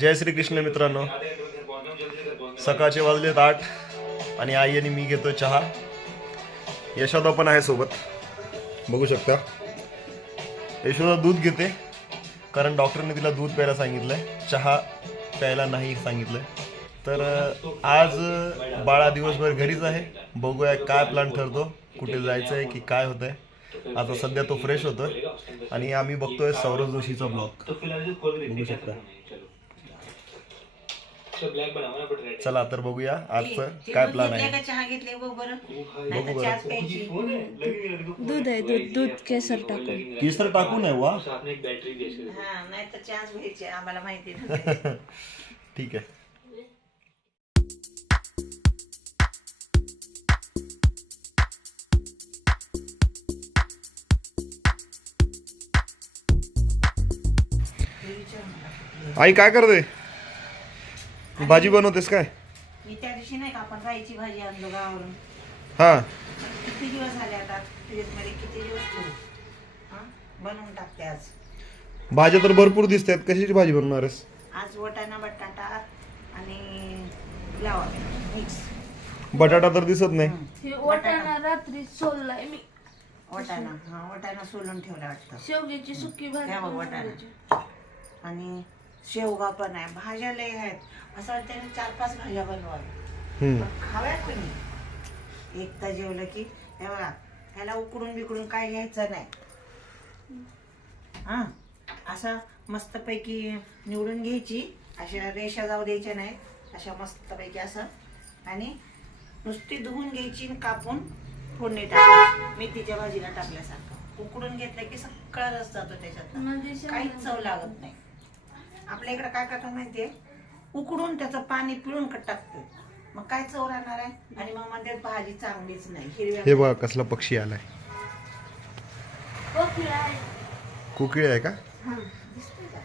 जय श्री कृष्ण मित्रांनो. सकाळचे वाजलेत आठ आणि आई आणि मी घेतो चहा. यशोदा पण आहे सोबत. बघू शकता. यशोदा दूध घेते कारण डॉक्टरने तिला दूध प्यायला सांगितलंय. चहा प्यायला नाही सांगितलंय. तर आज बाळा दिवसभर घरीच आहे. बघूया काय प्लॅन ठरतो कुठे जायचं आहे की काय होतंय. आता सध्या तो फ्रेश होतोय. आणि आम्ही बघतोय सौरभ जोशीचा ब्लॉग बघू शकता. चला तर बघूया आजचं काय प्लॅन आहे. का चहा घेतले बघ बरं. नाही तर चहाच प्यायची. दूध आहे दूध दूध केसर टाकून. केसर टाकून आहे वा. हा नाही तर चहाच घ्यायची आम्हाला माहिती नाही. ठीक आहे. आई काय करते? भाजी बनवतेस काय? मी त्या दिवशी नाही का आपण राईची भाजी आणलो गावावरून. हा. किती दिवस झाले आता? फ्रीजमध्ये किती दिवस ठेवू हा? बनवून टाकते आज. भाज्या तर भरपूर दिसतात. कशाची भाजी बनवणार आहेस? आज वटाणा बटाटा आणि फ्लावर मिक्स. बटाटा तर दिसत नाही. हे वाटाणा रात्री सोललाय मी. वटाणा. हा वटाणा सोलून ठेवला वाटतं. शेवग्याची सुकी भाजी बघ वटाणा. आणि शेवगा पण आहे भाज्या लय आहेत. असं वाटतं त्याने चार पाच भाज्या बनवाव्या. खाव्या कोणी? एकदा जेवलं की हे बघा ह्याला उकडून बिकडून काय घ्यायचं नाही. हा? असं मस्तपैकी निवडून घ्यायची. अशा रेषा जाऊ द्यायच्या नाहीत अशा मस्तपैकी असं. आणि नुसती धुवून घ्यायची आणि कापून फोडणी टाकायची. मेथीच्या भाजीला टाकल्यासारखं. उकडून घेतलं की सगळा रस जातो त्याच्यात म्हणजे काहीच चव लागत नाही. आपल्या इकडे काय करतात माहितीये? उकडून त्याचं पाणी पिळून कट टाकते मग काय चव राहणार आहे? आणि मग म्हणतात भाजी चांगलीच नाही हिरव्या हे बघा कसला पक्षी आलाय. कोकिळ आहे. का? हा, दिसतंय का?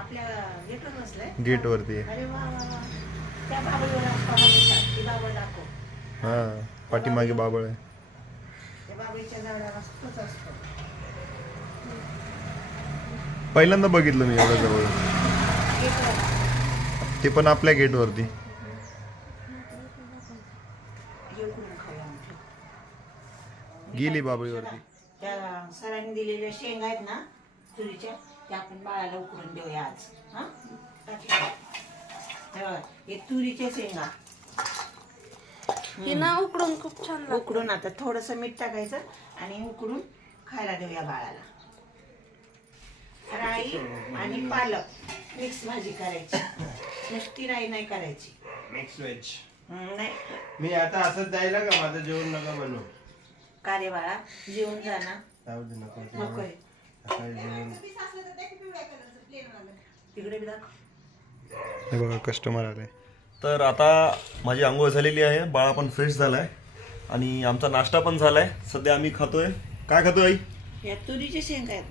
आपल्या गेटवर बसलाय? गेट वरती आहे. अरे वा वा वा. त्या बाबळीवर असतो हमेशा ती बाबळ दाखव. हा पाठीमागे बाबळ आहे. त्या बाबळीच्या असतोच असतो. पहिल्यांदा बघितलं मी एवढ्या जवळ ते पण आपल्या गेट वरती उकडून खाऊया म्हटलं. गेली बाबळीवरती त्या सरांनी दिलेल्या शेंगा आहेत ना तुरीच्या त्या आपण बाळाला उकडून देऊया आज हा. हे तुरीच्या शेंगा हे ना उकडून खूप छान. उकडून आता थोडस मीठ टाकायचं आणि उकडून खायला देऊया बाळाला राई आणि पालक. मिक्स भाजी करायची. नुसती राई नाही करायची. Mix veg. नाही. मी आता असंच जायला का माझं जेवण नका बनवू? का रे बाळा जेवून जा ना. जाऊ दे नको ते. नकोय सकाळी जेवण? तिकडे बी दाखव. हे बघा कस्टमर आले. तर आता माझी आंघोळ झालेली आहे. बाळा पण फ्रेश झालाय. आणि आमचा नाश्ता पण झालाय. सध्या आम्ही खातोय. काय खातोय आई? या तुरीच्या शेंगा आहेत.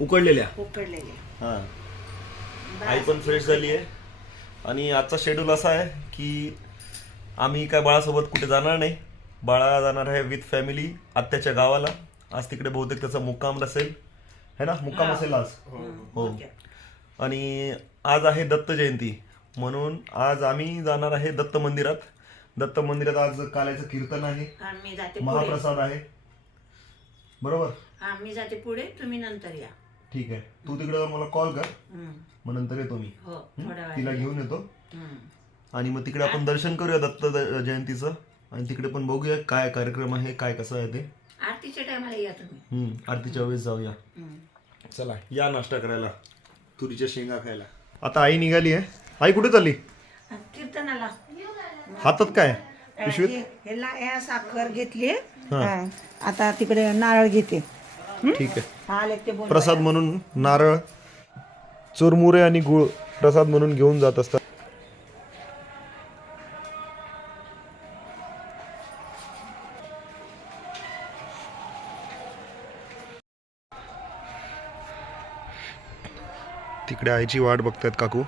उकडलेल्या. उकडलेल्या. हां. आई पण फ्रेश झाली आहे. आणि आजचा शेड्यूल असा आहे की आम्ही काय बाळासोबत कुठे जाणार नाही. बाळा जाणार आहे विथ फॅमिली आत्याच्या गावाला. आज तिकडे बहुतेक त्याचा मुक्काम असेल है ना? मुक्काम असेल आज. हो. आणि आज आहे दत्त जयंती. म्हणून आज आम्ही जाणार आहे दत्त मंदिरात. दत्त मंदिरात आज काल्याचं कीर्तन आहे. हा मी जाते पुढे. महाप्रसाद आहे. बरोबर? हा मी जाते पुढे तुम्ही नंतर या. ठीक आहे. तू तिकडे मला कॉल कर. मग नंतर येतो मी. हो हं? तिला घेऊन येतो. आणि मग तिकडे आपण दर्शन करूया दत्त द- जयंतीचं. आणि तिकडे पण बघूया काय कार्यक्रम आहे काय कसं आहे ते. आरतीच्या टायमाला या तुम्ही. आरतीच्या वेळेस जाऊया. चला या नाश्ता करायला. तुरीच्या शेंगा खायला. आता आई निघाली आहे. आई कुठे चालली? आणि कीर्तनाला. हातात काय? हे- ह्या साखर घेतली आता तिकडे नारळ घेते. ठीक आहे. प्रसाद म्हणून नारळ चुरमुरे आणि गुळ प्रसाद म्हणून घेऊन जात असतात. तिकडे आईची वाट बघतायत काकू.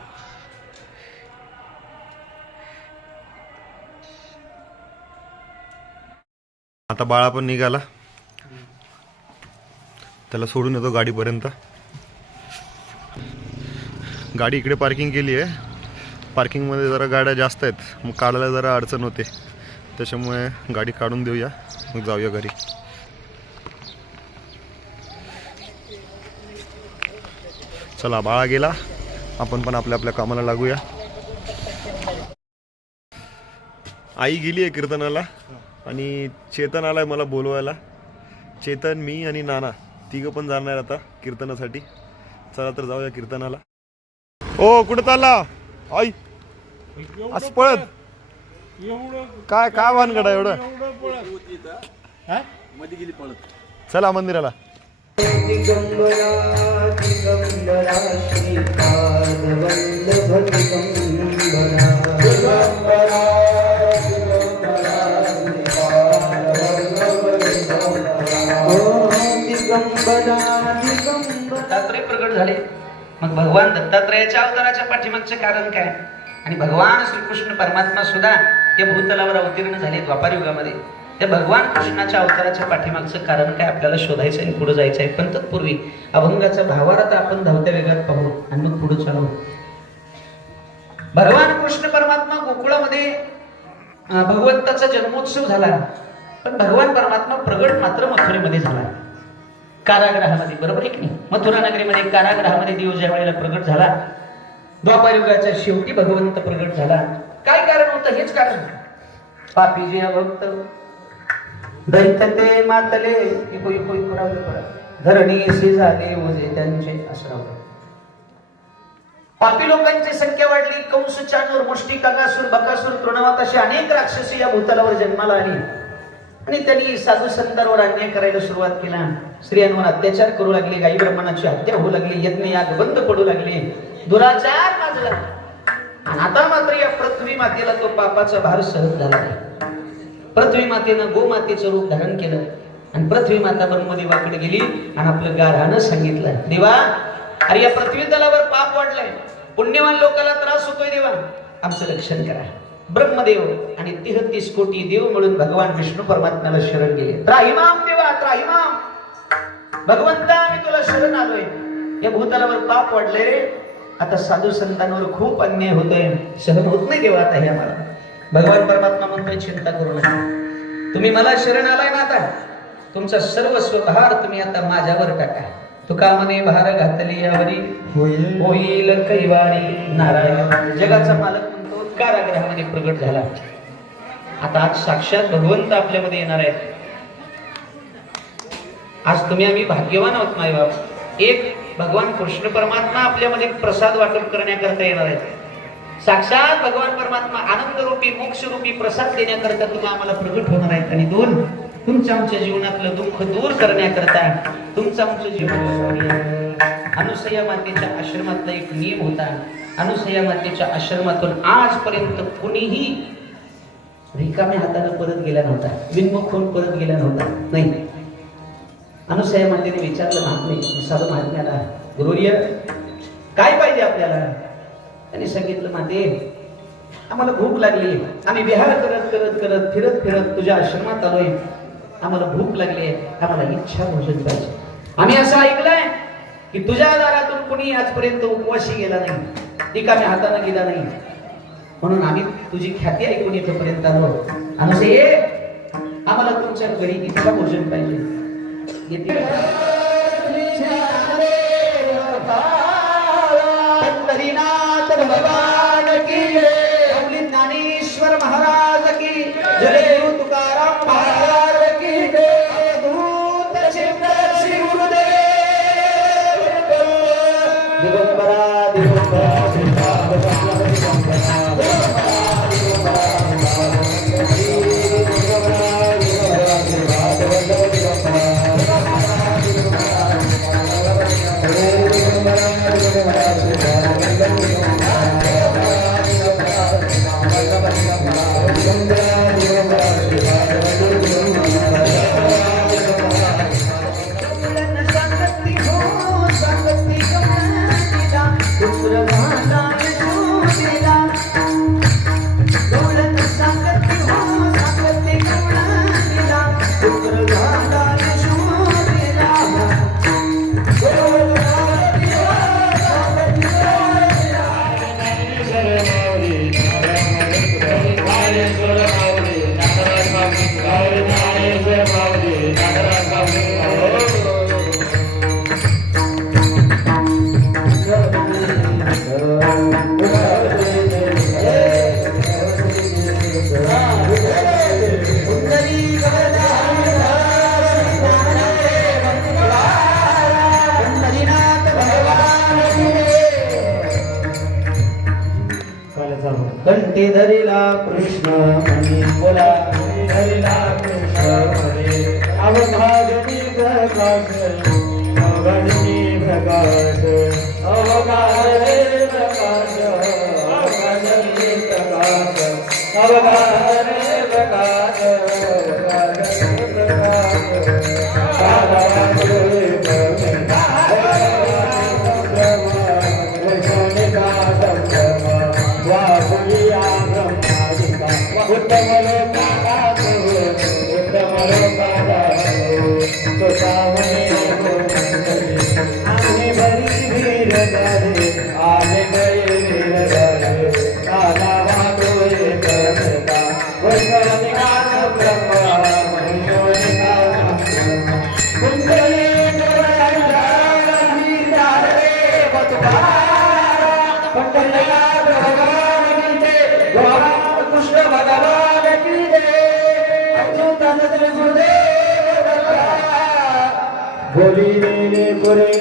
आता बाळा पण निघाला. त्याला सोडून येतो गाडीपर्यंत. गाडी इकडे पार्किंग केली आहे. पार्किंगमध्ये जरा गाड्या जास्त आहेत. मग काढायला जरा अडचण होते. त्याच्यामुळे गाडी काढून देऊया. मग जाऊया घरी. चला बाळा गेला. आपण पण आपल्या आपल्या कामाला लागूया. आई गेली आहे कीर्तनाला. आणि चेतन आलाय मला बोलवायला. चेतन मी आणि नाना. तिघं पण जाणार आता कीर्तनासाठी. चला तर जाऊया कीर्तनाला. ओ कुठं चालला? आई असं पळत. काय काय भानगड आहे एवढं? चला मंदिराला. दत्तात्रय प्रगट झाले. मग भगवान दत्तात्रयाच्या अवताराच्या पाठीमागचे कारण काय? आणि भगवान श्रीकृष्ण परमात्मा सुद्धा या भूतलावर अवतीर्ण झाले द्वापार युगामध्ये. त्या भगवान कृष्णाच्या अवताराच्या पाठीमागचं कारण काय आपल्याला शोधायचं आणि पुढे जायचं आहे? पण तत्पूर्वी अभंगाचा भावार्थ आपण धावत्या वेगात पाहू आणि मग पुढे चालू. भगवान कृष्ण परमात्मा गोकुळामध्ये भगवंताचा जन्मोत्सव झाला. पण भगवान परमात्मा प्रगट मात्र मथुरेमध्ये झाला. कारागृहामध्ये. बरोबर आहे की नाही? मथुरा नगरीमध्ये कारागृहामध्ये देव ज्या वेळेला प्रगट झाला द्वापार युगाच्या शेवटी भगवंत प्रगट झाला. काय कारण होतं? हेच कारण पापी जे भक्त दैत ते मातले इको इको धरणी असे झाले ओझे त्यांचे असं पापी लोकांची संख्या वाढली. कंस चानूर मुष्टी कागासूर बकासूर तृणवात असे अनेक राक्षसी या भूतलावर जन्माला आली. आणि त्यांनी साधू संतांवर अन्याय करायला सुरुवात केला. स्त्रियांवर अत्याचार करू लागले गाई ब्राह्मणाची हत्या होऊ लागली यज्ञ याग बंद पडू लागले. दुराचार माजला. आणि आता मात्र या पृथ्वी मातेला तो पापाचा भार सहज झाला नाही. पृथ्वी मातेनं गोमातेचं रूप धारण केलं. आणि पृथ्वी माता ब्रह्मदेवाकडे गेली आणि आपलं गारानं सांगितलं. देवा अरे या पृथ्वी तलावर पाप वाढलंय. पुण्यवान लोकाला त्रास होतोय देवा. आमचं रक्षण करा. ब्रह्मदेव आणि तेहतीस कोटी देव मिळून भगवान विष्णू परमात्म्याला शरण गेले. त्राहिमाम देवा त्राहिमाम. भगवंता मी तुला शरण आलोय. या भूतलावर पाप वाढले रे. आता साधू संतांवर खूप अन्याय होतोय. सहन होत नाही देवा आता हे आम्हाला. भगवान परमात्मा म्हणतोय चिंता करू नका. तुम्ही मला शरण आलाय ना आता. तुमचा सर्वस्व भार तुम्ही आता माझ्यावर टाका. तुका म्हणे भार घातली यावरी. होईल कैवारी. नारायण जगाचा मालक कारागृहामध्ये प्रगट झाला. आता आज साक्षात भगवंत आपल्यामध्ये येणार आहेत. आज तुम्ही आम्ही भाग्यवान आहोत माय बाप. एक भगवान कृष्ण परमात्मा आपल्यामध्ये प्रसाद वाटप करण्याकरता येणार आहेत. साक्षात भगवान परमात्मा आनंद रूपी मोक्ष रूपी प्रसाद देण्याकरता तुम्ही आम्हाला प्रगट होणार आहेत. आणि दोन तुमच्या आमच्या जीवनातलं दुःख दूर करण्याकरता तुमचं आमचं जीवन अनुसया मातेच्या आश्रमातला एक नियम होता. अनुसया मातेच्या आश्रमातून आजपर्यंत कुणीही रिकाम्या हाताने परत गेला नव्हता. विनमुख होऊन परत गेला नव्हता. नाही. अनुसया मातेने विचारलं महात्मे साधू महात्म्याला गुरुर्य काय पाहिजे आपल्याला? त्यांनी सांगितलं माते आम्हाला भूक लागली. आम्ही विहार करत करत करत फिरत फिरत तुझ्या आश्रमात आलोय. आम्हाला भूक लागली. आम्हाला इच्छा भोजन पाहिजे. आम्ही असं ऐकलंय की तुझ्या दारातून कुणी आजपर्यंत उपवाशी गेला नाही. रिकाम्या हाताने गेला नाही म्हणून आम्ही तुझी ख्याती ऐकून इथपर्यंत आलो. आणि ये आम्हाला तुमच्या घरी इतका भोजन पाहिजे. कंठी धरिला कृष्ण म्हणी बोला धरिला कृष्ण म्हणे अवघागणी प्रकाश अवघागणी प्रकाश अवघागणी प्रकाश प्रकाश कृष्ण दत्त बोली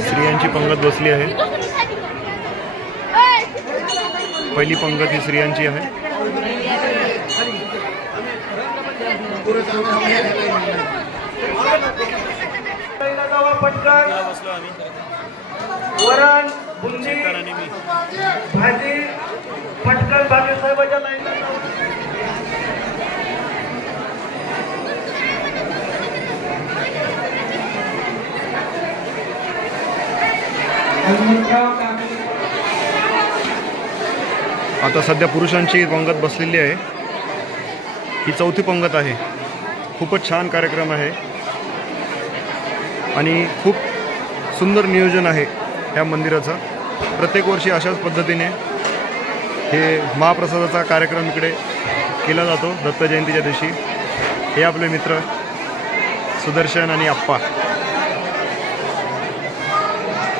स्त्रियांची पंगत बसली आहे. पहिली पंगत ही स्त्रियांची आहे. वरण भाजी पटकन भाजी साहेबाच्या लाईनला आता सध्या पुरुषांची पंगत बसलेली आहे. ही चौथी पंगत आहे. खूपच छान कार्यक्रम आहे. आणि खूप सुंदर नियोजन आहे या मंदिराचं. प्रत्येक वर्षी अशाच पद्धतीने हे महाप्रसादाचा कार्यक्रम इकडे केला जातो. दत्त जयंतीच्या दिवशी. हे आपले मित्र सुदर्शन आणि आप्पा.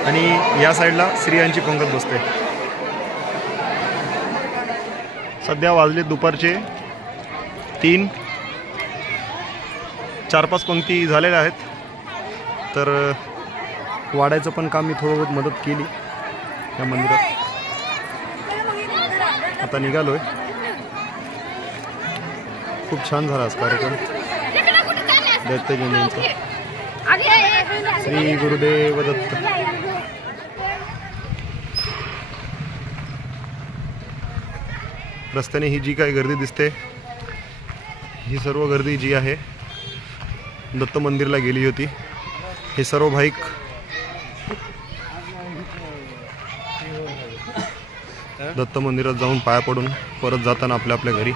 आणि या साईडला स्त्रियांची पंगत बसते. सध्या वाजले दुपारचे तीन. चार पाच पंक्ती झालेल्या आहेत. तर वाढायचं पण काम मी थोडं बहुत मदत केली या मंदिरात. आता निघालोय. खूप छान झाला आज कार्यक्रम. दत्त जयंतीचा श्री गुरुदेव दत्त. रस्त्याने ही जी काही गर्दी दिसते ही सर्व गर्दी जी आहे दत्त मंदिरला गेली होती. हे सर्व भाईक दत्त मंदिरात जाऊन पाया पडून परत जाताना आपल्या आपल्या घरी